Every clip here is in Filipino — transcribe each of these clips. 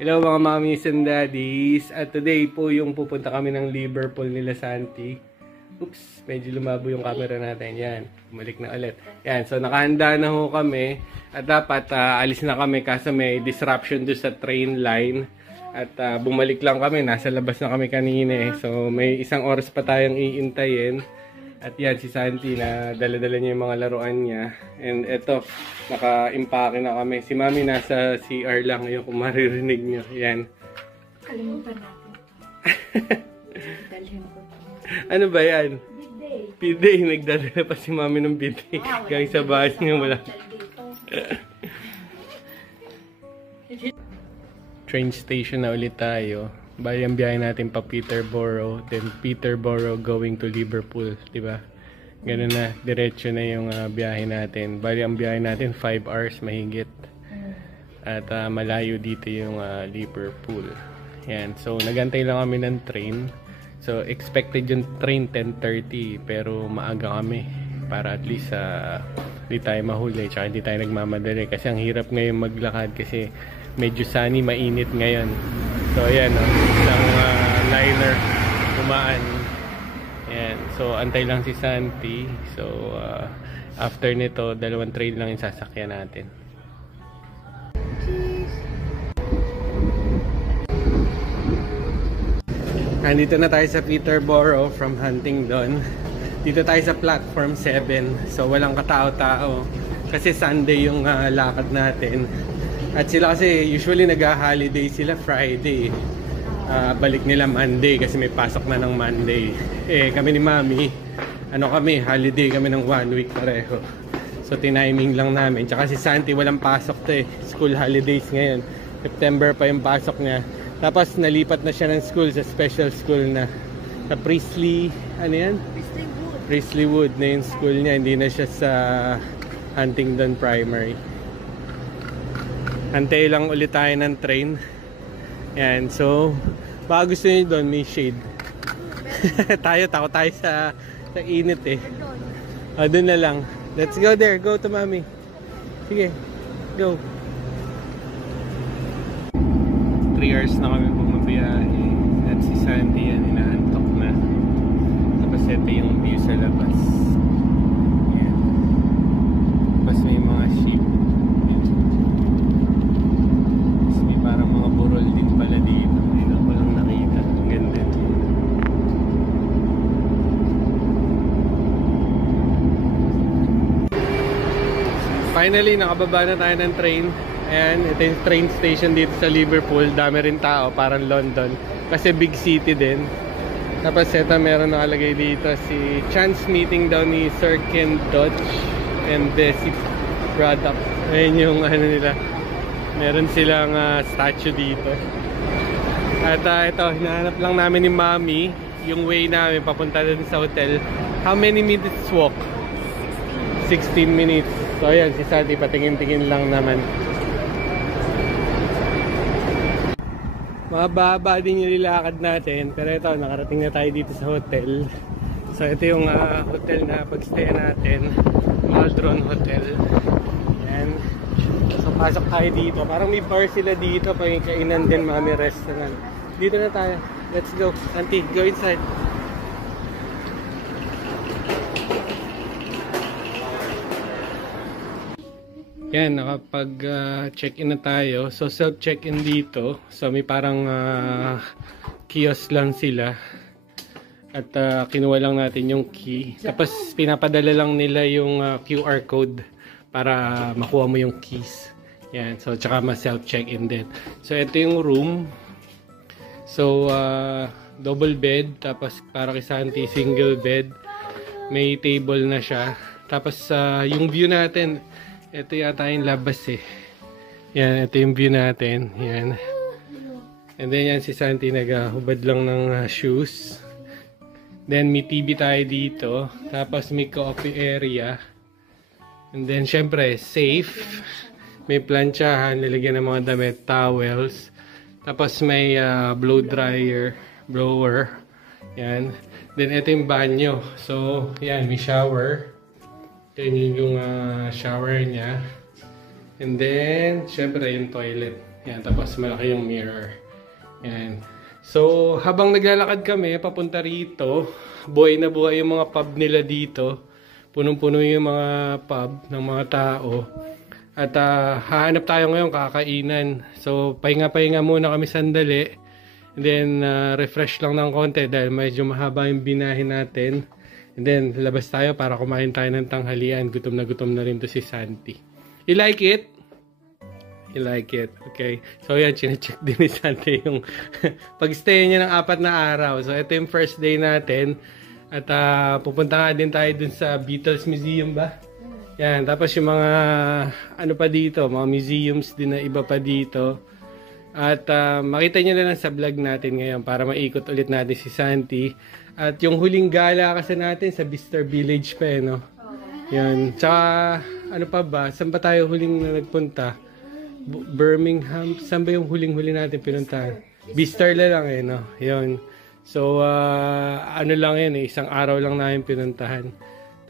Hello mga mommies and daddies. At today po yung pupunta kami ng Liverpool nila Santi. Oops, medyo lumabo yung camera natin. Yan, bumalik na ulit. Yan, so nakahanda na ho kami. At dapat alis na kami kasi may disruption doon sa train line. At bumalik lang kami, nasa labas na kami kanina eh. So may isang oras pa tayong iintayin. At yan, si Santi na dala-dala niya yung mga laruan niya. And eto, naka-impake na kami. Si Mami nasa CR lang ngayon kung maririnig niyo. Yan. Kalimutan natin. Dalhin ko. Ano ba yan? Bidet. Bidet. Nagdadala pa si Mami ng bidet. Gang sa bahay niya wala. Train station na ulit tayo. Bali ang biyahe natin pa Peterborough, then Peterborough going to Liverpool, di ba? Ganun na, diretso na yung biyahe natin. Bali ang biyahe natin 5 hours mahigit. At malayo dito yung Liverpool. Yan, so nagantay lang kami ng train. So expected yung train 10:30 pero maaga kami para at least hindi tayo mahuli, tsaka hindi tayo nagmamadali kasi ang hirap ngayon maglakad kasi medyo sunny, mainit ngayon. So ayan, isang liner umaan. Ayan, so antay lang si Santi. So after nito, dalawang train lang yung sasakyan natin. Andito na tayo sa Peterborough from Huntingdon. Dito tayo sa platform 7. So walang katao-tao kasi Sunday yung lakad natin. At sila kasi usually nag-holiday sila Friday. Balik nila Monday kasi may pasok na ng Monday. Eh kami ni Mami, holiday kami ng 1 week pareho. So tiniming lang namin. Tsaka si Santi walang pasok to eh. School holidays ngayon. September pa yung pasok niya. Tapos nalipat na siya ng school sa special school na sa Priestley, ano yan? Priestley Wood na yung school niya. Hindi na siya sa Huntingdon Primary. Antay lang ulit tayo ng train. Yan, so baka gusto nyo doon may shade. Takot tayo sa init eh. Doon na lang. Let's go there, go to Mami. Sige, go. 3 hours na kami bumabiyahe. At si Sandy yan, inaantok na. Tapos ito yung view sa labas. Yan. Tapos may mga sheep. Parang mga burol din pala dito. Hindi na ko lang nakita. Ang ganda. Finally, nakababa na tayo ng train. Ayan, ito yung train station dito sa Liverpool. Dami rin tao, parang London. Kasi big city din. Tapos ito, meron nakalagay dito si chance meeting daw ni Sir Ken Dodge and Desi Product. Ayan yung nila. Meron silang statue dito. At ito, hinahanap lang namin ni Mami yung way namin papunta dun sa hotel. How many minutes walk? 16 minutes. So ayan, si Santi patingin-tingin lang naman. Mababa din yung nilakad natin. Pero ito, nakarating na tayo dito sa hotel. So ito yung hotel na pagstay natin. Maldron Hotel. Ayan. So pasok tayo dito. Parang may bar sila dito. Pagkainan din, Mami restaurant. Dito na tayo. Let's go. Auntie, go inside. Yan, nakapag-check-in na tayo. So self-check-in dito. So may parang kiosk lang sila. At kinuha lang natin yung key. Tapos pinapadala lang nila yung QR code para makuha mo yung keys. Yan, so tsaka ma-self-check-in din. So ito yung room. So double bed, tapos para kay Santi single bed. May table na siya. Tapos yung view natin, ito yata yung labas eh. Yan, ito yung view natin. Yan. And then yan si Santi naghahubad lang ng shoes. Then may TV tayo dito. Tapos may coffee area. And then, syempre, safe. May planchahan, nilagyan ng mga damit, towels. Tapos may blow dryer, blower. Yan. Then, ito yung banyo. So, yan, may shower. Yan yung shower niya. And then, syempre, yung toilet. Yan, tapos malaki yung mirror. Yan. So, habang naglalakad kami, papunta rito, buhay na buhay yung mga pub nila dito. Punong-puno yung mga pub ng mga tao. At hahanap tayo ngayon kakainan. So, pahinga-pahinga muna kami sandali. And then, refresh lang ng konti dahil medyo mahaba yung binahin natin. And then, labas tayo para kumain tayo ng tanghalian. Gutom na rin to si Santi. You like it? You like it. Okay. So, yan. Chine-check din ni Santi yung pag-stay niya ng 4 na araw. So, ito yung first day natin. At pupunta nga din tayo dun sa Beatles Museum ba? Yan. Tapos yung mga ano pa dito. Mga museums din na iba pa dito. At makita nyo na lang sa vlog natin ngayon para maikot ulit natin si Santi. At yung huling gala kasi natin sa Bister Village pa eh, no? Yan. Tsaka ano pa ba? Saan ba tayo huling na nagpunta? Birmingham. Saan ba yung huling-huli natin pinuntahan? Bister lang eh, no? Yun. So, ano lang yun eh. Isang araw lang namin pinuntahan.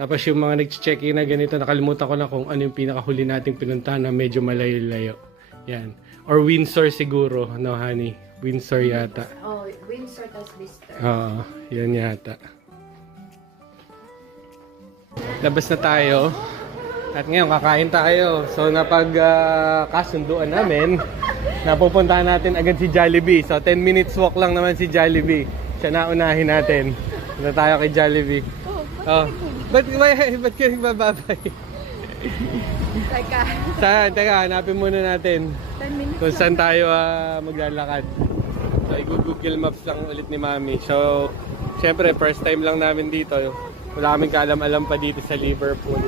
Tapos yung mga nag-check-in na ganito, nakalimutan ko na kung ano yung pinakahuli nating pinuntahan na medyo malayo-layo. Yan. Or Windsor siguro, no, honey? Windsor yata. Oh, Windsor tas Bister. Oo, yan yata. Labas na tayo. At ngayon, kakain tayo. So, kasunduan namin, napupuntahan natin agad si Jollibee. So, 10 minutes walk lang naman si Jollibee. Siya naunahin natin. Punta tayo kay Jollibee. Oh, ba't kayo nagbababay? Teka. Saan? Teka, hanapin muna natin 10 minutes kung saan tayo maglalakad. So, i-Google Maps lang ulit ni Mami. So, syempre, first time lang namin dito. Wala kaming kaalam-alam pa dito sa Liverpool.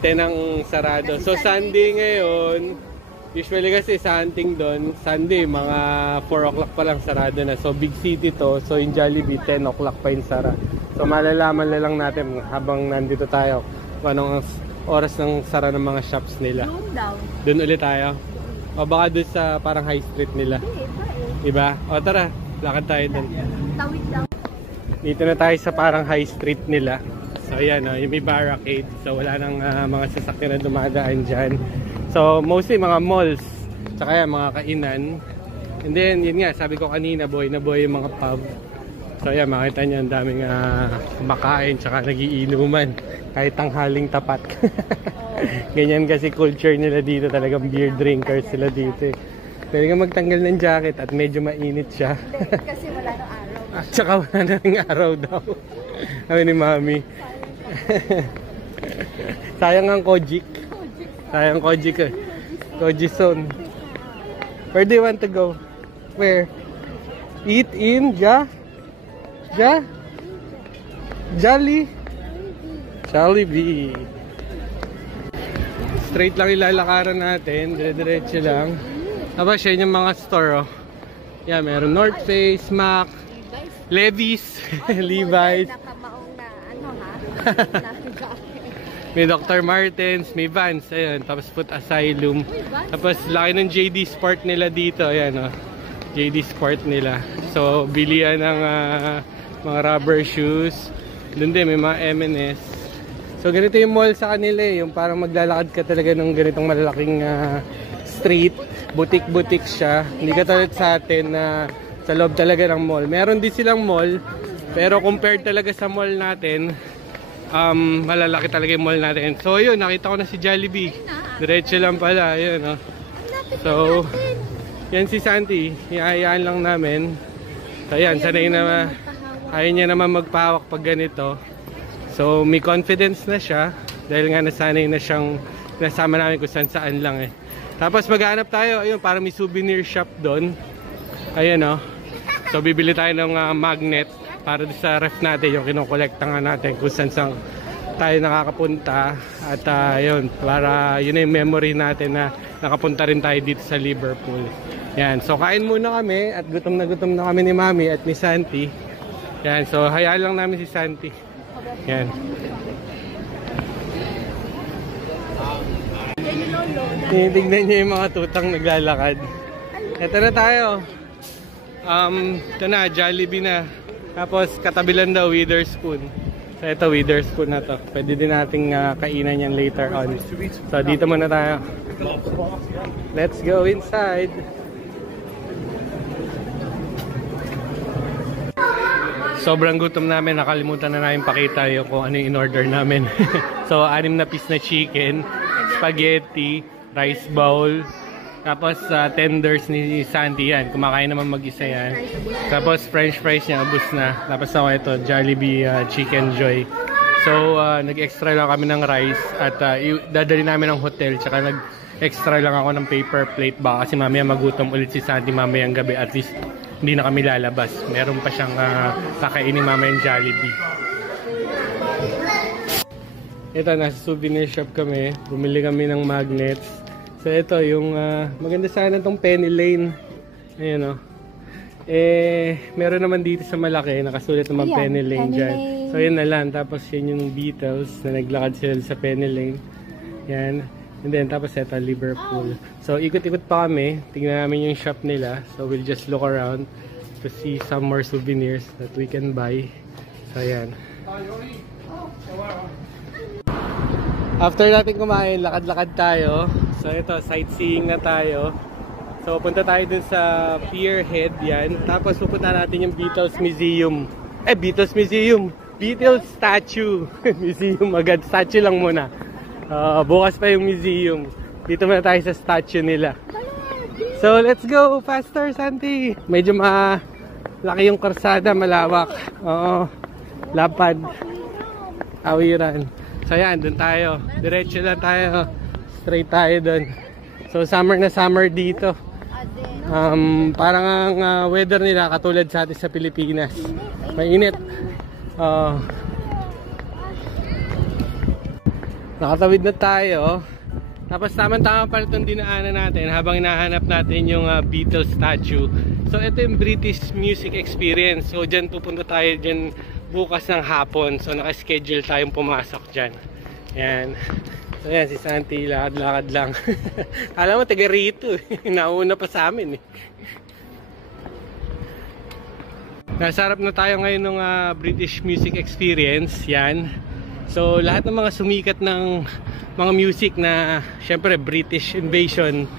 10 ang sarado. So, Sunday ngayon, usually kasi sa hunting doon, Sunday, mga 4 o'clock pa lang sarado na. So, big city to. So, in Jollibee, 10 o'clock pa yung sara. So, malalaman na lang natin habang nandito tayo kung anong oras ng sara ng mga shops nila. Doon ulit tayo. O baka doon sa parang high street nila. Diba? O tara, lakad tayo doon. Tawid lang. Dito na tayo sa parang high street nila. So, ayan, yung may barricade. So, wala nang mga sasakyan na dumadaan dyan. So, mostly mga malls. Tsaka yan, mga kainan. And then, yun nga, sabi ko kanina, buhay na buhay yung mga pub. So, ayan, makita nyo, ang daming makain tsaka nagiinuman. Kahit tanghaling tapat. Ganyan kasi culture nila dito. Talagang beer drinkers sila dito. Pwede ka magtanggal ng jacket at medyo mainit siya. Kasi wala nang araw. At saka wala nang araw daw. Sabi ni Mami. Sayang ang Kojik. Sayang Kojik eh. Kojison. Where do you want to go? Where? Eat in? Jollibee. Straight lang ilalakaran natin. Dire-diretso lang. Tapos yan yung mga store oh. Yan, meron North Face, Mac, Levi's, Levi's. Nakamaong na ano ha? May Dr. Martens, may Vans, ayun. Tapos Foot Asylum. Tapos laki ng JD Sport nila dito, ayan oh. JD Sport nila. So, bilian ng mga rubber shoes. Doon din, may mga M&S. So, ganito yung mall sa kanila eh. Yung parang maglalakad ka talaga ng ganitong malalaking street. Butik-butik siya. Hindi katulad sa atin na sa loob talaga ng mall. Meron din silang mall. Pero compared talaga sa mall natin, malalaki talaga yung mall natin. So, yun. Nakita ko na si Jollibee. Diretso lang pala. Yun, oh. So, yan si Santi. Iayaan lang namin. So, yan. Sanay na ayaw niya naman magpahawak pag ganito. So, may confidence na siya. Dahil nga nasanay na siyang nasama namin kung saan lang eh. Tapos maghanap tayo. Ayun, parang may souvenir shop doon. Ayun, oh. So, bibili tayo ng magnet para sa ref natin. Yung kinokolekta nga natin kung saan tayo nakakapunta. At yun, para yun yung memory natin na nakapunta rin tayo dito sa Liverpool. Yan. So, kain muna kami. At gutom na kami ni Mami at ni Santi. Yan. So, hayaan lang namin si Santi. Yan. Tinitignan niyo yung mga tutang naglalakad. Ito na tayo. Ito na, Jollibee na. Tapos, katabi lang daw, Witherspoon. So ito, Witherspoon na to. Pwede din nating kainan yan later on. So dito muna tayo. Let's go inside. Sobrang gutom namin, nakalimutan na namin pakita yung kung ano yung in-order namin. So 6 na piece na chicken, spaghetti, rice bowl, tapos tenders ni Sandy yan. Kumakain naman mag-isa yan. Tapos french fries niya, ubus na. Tapos ako ito, Jollibee Chicken Joy. So nag-extra lang kami ng rice at dadali namin ng hotel. Tsaka nag-extra lang ako ng paper plate ba kasi mamaya magutom ulit si Sandy mamayang gabi. At least hindi na kami lalabas. Meron pa siyang kakainin mamayang Jollibee. Ito, nasa souvenir shop kami. Bumili kami ng magnets. So ito yung maganda sana tong Penny Lane. Ayan o. Meron naman dito sa malaki, nakasulat naman Penny Lane dyan. So yun na lang. Tapos yun yung Beatles na naglakad sila sa Penny Lane. Yan. And then tapos ito Liverpool. So ikot-ikot pa kami. Tingnan namin yung shop nila. So we'll just look around to see some more souvenirs that we can buy. So yan. After natin kumain, lakad-lakad tayo. So ito, sightseeing na tayo. So punta tayo dun sa Pier Head yan. Tapos pupunta natin yung Beatles Museum. Beatles Museum! Beatles Statue! Museum agad. Statue lang muna. Bukas pa yung museum. Dito muna tayo sa statue nila. So let's go! Faster, Santi! Medyo malaki yung karsada, malawak. Oo. Lapad. Awiran. So yan, dun tayo. Diretso lang tayo. Straight tayo dun. So summer na summer dito. Parang ang weather nila katulad sa atin sa Pilipinas. Mainit. Nakatawid na tayo. Tapos tama-tama pala itong dinaanan natin habang hinahanap natin yung Beatles statue. So ito yung British Music Experience. So dyan pupunta tayo dyan bukas ng hapon. So naka-schedule tayong pumasok dyan. Yan. So yan, si Santi, lakad-lakad lang. Alam mo, taga rito. Nauna pa sa amin eh. Nasarap na tayo ngayon ng British Music Experience. Yan. So lahat ng mga sumikat ng mga music na syempre British Invasion,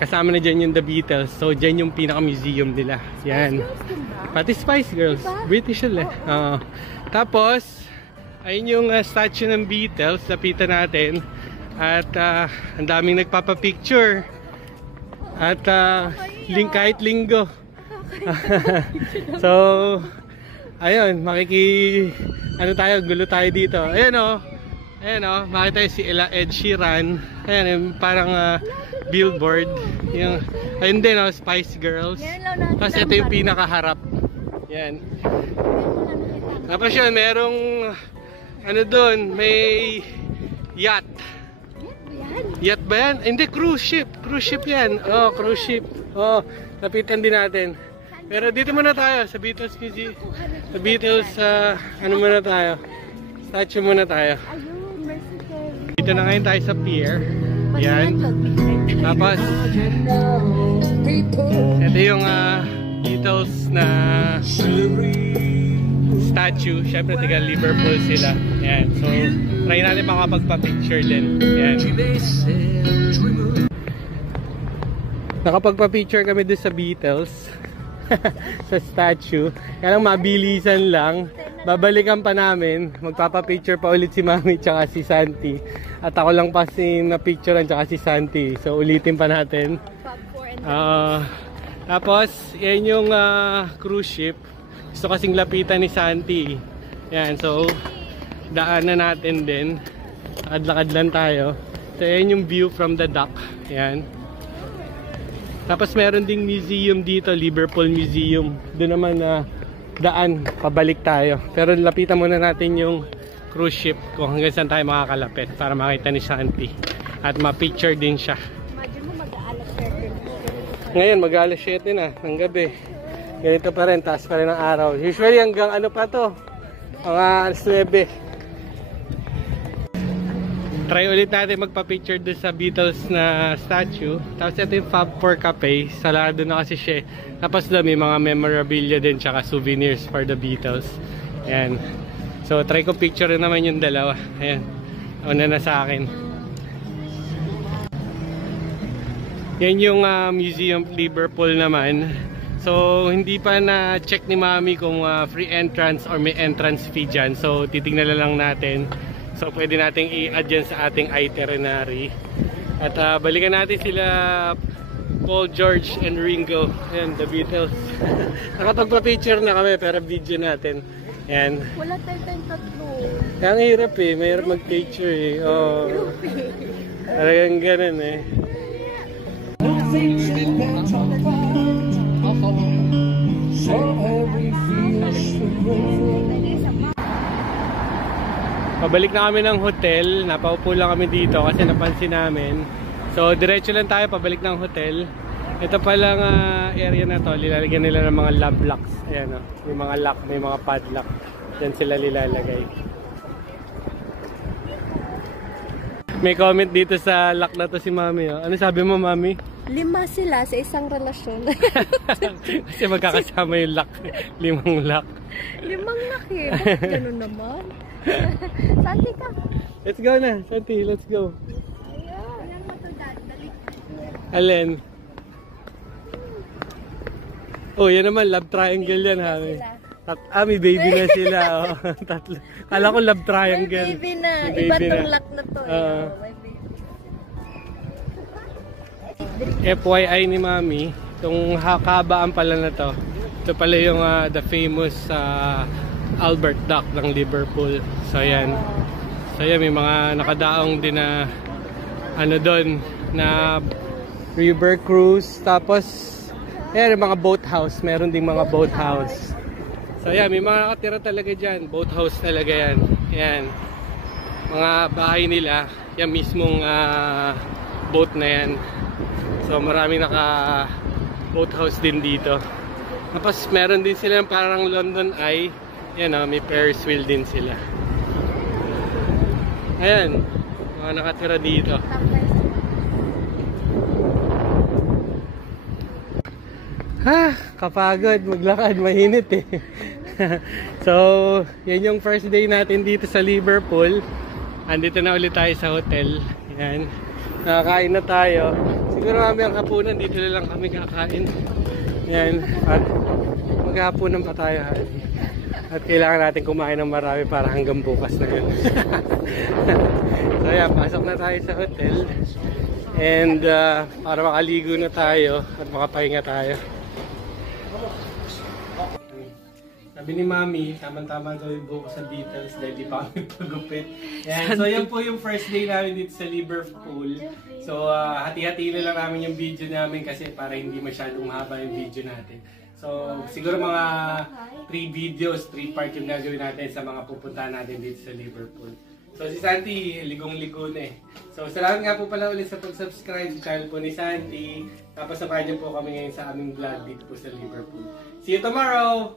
kasama na dyan yung The Beatles. So dyan yung pinaka-museum nila. Yan. Pati Spice Girls. British ulit. Tapos ayun yung statue ng Beatles. Lapitan natin. At ang daming nagpapapicture. At kahit linggo. So ayun, gulo tayo dito. Ayan o. Makita tayo si Ed Sheeran. Ayan, yung parang billboard. Ayun din o, Spice Girls. Tapos ito yung pinakaharap. Yan. Tapos yun, merong doon, may yacht. Yacht ba yan? Hindi, cruise ship. Cruise ship yan. Oh, cruise ship. Oh, lapitan din natin. Pero dito muna tayo sa Beatles Museum. Sa Beatles, muna tayo. Statue muna tayo. Dito na ngayon tayo sa pier. Yan. Tapos, ito yung Beatles na statue. Siyempre, taga Liverpool sila. Yan. So, try natin makapagpa-picture din. Yan. Nakapagpa-picture kami doon sa Beatles. Sa statue. Kaya lang mabilisan lang. Babalikan pa namin. Magpapapicture pa ulit si Mami tsaka si Santi. At ako lang pa na-picturean tsaka si Santi. So ulitin pa natin. Tapos yan yung cruise ship. Gusto kasing lapitan ni Santi. Yan. So daanan natin din. Lakad lang tayo. So yan yung view from the dock. Yan. Tapos meron ding museum dito, Liverpool Museum. Doon naman daan, pabalik tayo. Pero lapitan muna natin yung cruise ship kung hanggang saan tayo makakalapit para makita ni Santi. At ma-picture din siya. Imagine mo mag-aalas 7. Ngayon, mag-aalas 7 na ng gabi. Ganito pa rin, taas pa rin ang araw. Usually hanggang ano pa to? Mga alas 9. Try ulit natin magpa-picture doon sa Beatles na statue. Tapos ito yung Fab 4 Cafe. Salado na kasi siya. Tapos doon may mga memorabilia din tsaka souvenirs for the Beatles. Ayan. So try ko picture naman yung dalawa. Ayan. Una na sa akin. Yan yung Museum of Liverpool naman. So hindi pa na-check ni Mami kung free entrance or may entrance fee dyan. So titignan na lang natin. So pwede nating i-add dyan sa ating itinerary. At balikan natin sila Paul, George, and Ringo. Ayan, the Beatles. Nakatagpa-picture na kami pero video natin. Ayan. Wala tayong tatlo. Kaya ang hirap eh. Mahirap mag-picture eh. Oh. Talagang ganun eh. Pabalik na kami ng hotel. Napaupo lang kami dito kasi napansin namin. So diretso lang tayo pabalik ng hotel. Ito palang area na to, lilalagyan nila ng mga love locks. Ayan o, may mga lock, may mga padlock. Diyan sila lilalagay. May comment dito sa lock na to si Mami. Oh. Ano sabi mo, Mami? 5 sila sa isang relasyon. Kasi magkakasama yung lock. 5 lock. 5 lock eh. Ganun naman. Santi ka. Let's go na, Santi. Let's go. Ayan mo to, Dad. Dali. Alin? Oh, yan naman. Love triangle yan, Mami. May baby na sila. Oh. Tatlo. Kala ko love triangle. May baby na. May Iba baby tong na. lock na to. May baby. FYI ni Mami, itong hakabaan pala na to. Ito pala yung the famous Albert Dock ng Liverpool. So ayan. So ayan, may mga nakadaong din na ano doon na river cruise. Tapos ayan, mga boathouse. Meron ding mga boathouse. So ayan, may mga nakatira talaga dyan. Boathouse talaga yan. Ayan. Mga bahay nila. Yan mismong boat na yan. So maraming naka boathouse din dito. Tapos meron din sila parang London Eye. Yan may Ferris wheel din sila. Ayan, mga nakatira dito. Kapagod maglakad, mainit eh. So, yan yung first day natin dito sa Liverpool. Andito na ulit tayo sa hotel. Yan. Nakakain na tayo. Siguro kami ang hapunan, dito na lang kami kakain. Yan. At maghapunan pa tayo. At kailangan natin kumain ng marami para hanggang bukas na yun. So yan, pasok na tayo sa hotel. And para makaligo na tayo at makapahinga tayo. Sabi ni Mami, tama-tama daw yung buhok sa Beatles dahil di pa kami pagupit. Yan. So yan po yung first day namin dito sa Liverpool. So hati-hati na lang namin yung video namin kasi para hindi masyadong mahaba yung video natin. So siguro mga 3 videos, 3 part yung gagawin natin sa mga pupuntahan natin dito sa Liverpool. So si Santi, ligong-ligo na eh. So salamat nga po pala ulit sa pag-subscribe sa channel po ni Santi. Tapos samahan niyo po kami ngayon sa aming vlog dito po sa Liverpool. See you tomorrow!